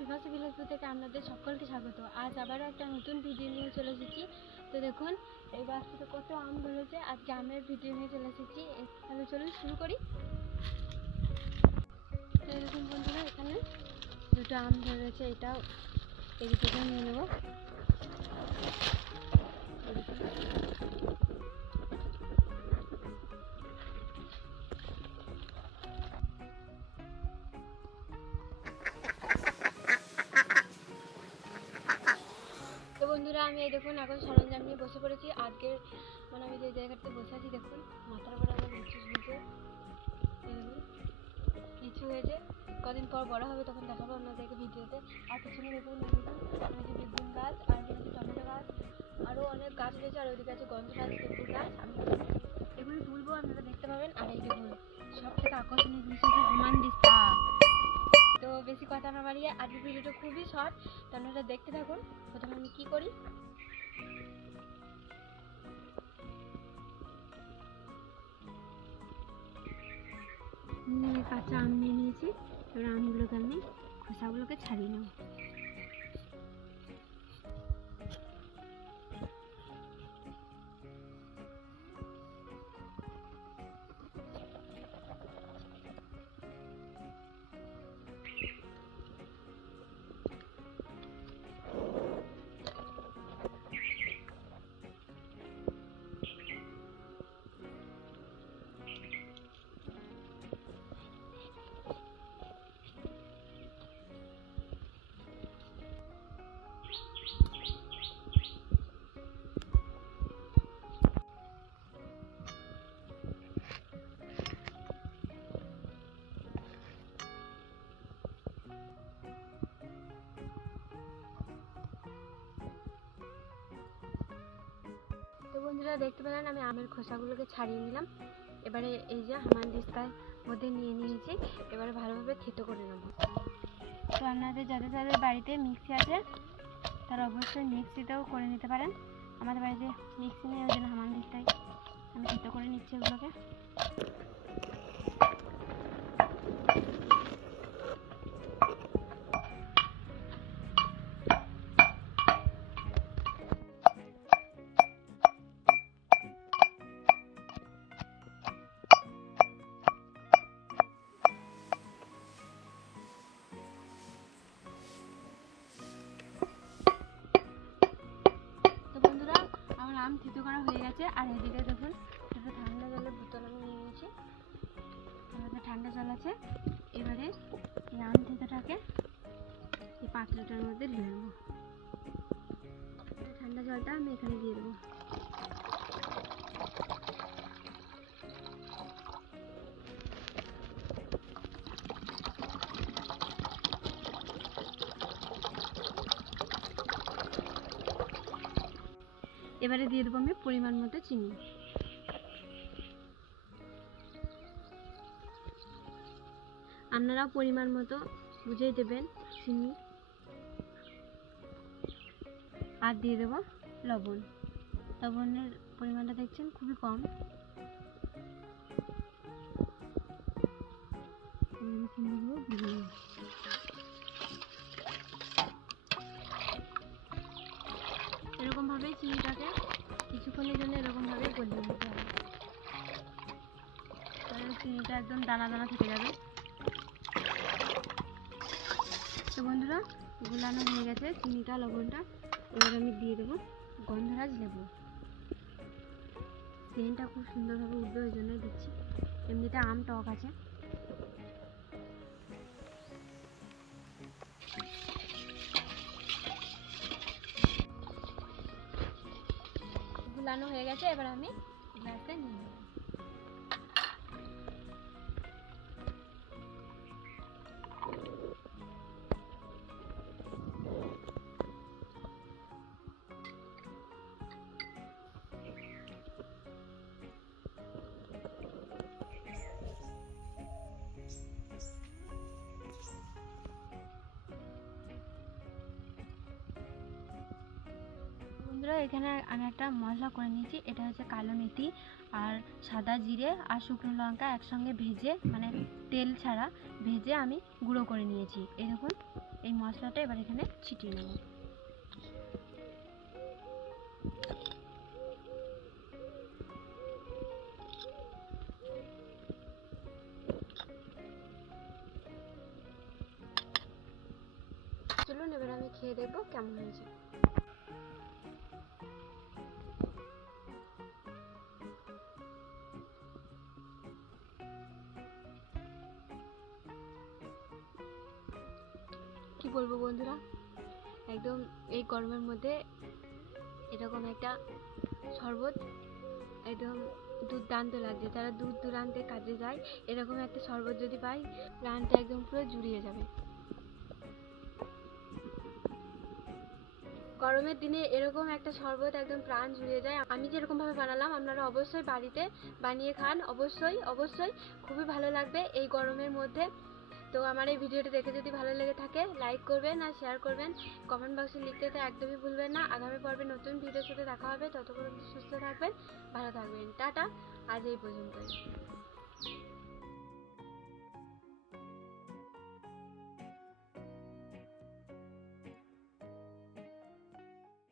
বিভাসী বিলাসপুর থেকে আপনাদের সকলকে স্বাগত। আজ আবারও একটা নতুন ভিডিও নিয়ে চলে এসেছি। তো দেখুন, এই গাছটাতে কত আম ধরেছে আজকে আমের ভিডিও নিয়ে চলে এসেছি। তাহলে চলুন শুরু করি। তো বন্ধুরা, এখানে দুটো আম ধরেছে। এটাও এই দুটো নিয়ে নেব। বন্ধুরা, আমি এই দেখুন, এখন সরঞ্জাম নিয়ে বসে পড়েছি। আজকের মানে আমি যে জায়গাটাতে বসে আছি, দেখুন, মাথার উপরে আমার লিচু দেখুন লিচু হয়েছে। কদিন পর বড় হবে, তখন দেখাবো আপনাদেরকে ভিডিওতে। আর পিছনে দেখুন বেগুন গাছ আর এখানে টমেটো গাছ আরও অনেক গাছ রয়েছে, আর ওইদিকে আছে গন্ধরাজ লেবুর গাছ। আমি এগুলো তুলবো, আপনারা দেখতে পাবেন। আর এই দেখুন সব থেকে আকর্ষণীয় জিনিস হচ্ছে তো বেশি কথা না বাড়িয়ে আজকের ভিডিওটা খুবই শর্ট। তো আপনারা দেখতে থাকুন। প্রথমে আমি কি করি? কাঁচা আম নিয়ে নিয়েছি। এবার আমগুলোকে আমি খোসাগুলোকে ছাড়িয়ে নেব। বন্ধুরা দেখতে পেলেন আমি আমের খোসাগুলোকে ছাড়িয়ে নিলাম। এবারে এই যে হামান দিস্তার মধ্যে নিয়ে নিয়েছি, এবারে ভালোভাবে থেতো করে নেব। তো আপনাদের যাদের যাদের বাড়িতে মিক্সি আছে, তারা অবশ্যই মিক্সিটাও করে নিতে পারেন। আমাদের বাড়িতে মিক্সি নেই ওই জন্য হামান দিস্তায় আমি থেতো করে নিচ্ছি ওগুলোকে। আম থেতো করা হয়ে গেছে। আর এদিকে দেখুন একটু ঠান্ডা জলের বোতল আমি নিয়ে নিয়েছি। আমাদের ঠান্ডা জল আছে। এবারে এই আম থেতোটাকে এই পাত্রটার মধ্যে দিয়ে দেবো। ঠান্ডা জলটা আমি এখানে দিয়ে দেবো। এবারে দিয়ে দেবো আমি পরিমাণ মতো চিনি। আপনারা পরিমাণ মতো বুঝেই দেবেন চিনি। আর দিয়ে দেবো লবণ। লবণের পরিমাণটা দেখছেন খুবই কম। চিনিটা একদম দানা দানা থেকে যাবে। তো বন্ধুরা, গোলানো হয়ে গেছে, চিনিটা, লবণটা, এবার আমি দিয়ে দেবো গন্ধরাজ লেবু। সেন্টটা খুব সুন্দরভাবে উঠবে, ওই জন্যই দিচ্ছি। এমনিতে আম টক আছে। গুলানো হয়ে গেছে, এবার আমি বন্ধুরা, এখানে আমি একটা মশলা করে নিয়েছি। এটা হচ্ছে কালো মেথি আর সাদা জিরে আর শুকনো লঙ্কা একসঙ্গে ভেজে মানে তেল ছাড়া ভেজে আমি গুঁড়ো করে নিয়েছি। দেখুন, এই মশলাটা এবার এখানে ছিটিয়ে নেব। চলুন এবার আমি খেয়ে দেখব কেমন হয়েছে। কি বলব বন্ধুরা? একদম এই গরমের মধ্যে এরকম একটা শরবত একদম দুর্দান্ত লাগছে। যারা দূর দূরান্তে কাজে যায়, এরকম একটা শরবত যদি পাই প্রাণটা একদম পুরো জুড়িয়ে যাবে। গরমের দিনে এরকম একটা শরবত একদম প্রাণ জুড়িয়ে যায়। আমি যেরকম ভাবে বানালাম, আপনারা অবশ্যই বাড়িতে বানিয়ে খান। অবশ্যই অবশ্যই খুবই ভালো লাগবে এই গরমের মধ্যে। তো আমার এই ভিডিওটি দেখে যদি ভালো লেগে থাকে লাইক করবেন আর শেয়ার করবেন। কমেন্ট বক্সে লিখতে তো একদমই ভুলবেন না। আগামী পর্বে নতুন ভিডিওর সাথে দেখা হবে। ততক্ষণ সুস্থ থাকবেন, ভালো থাকবেন। টাটা, আজ এই পর্যন্তই।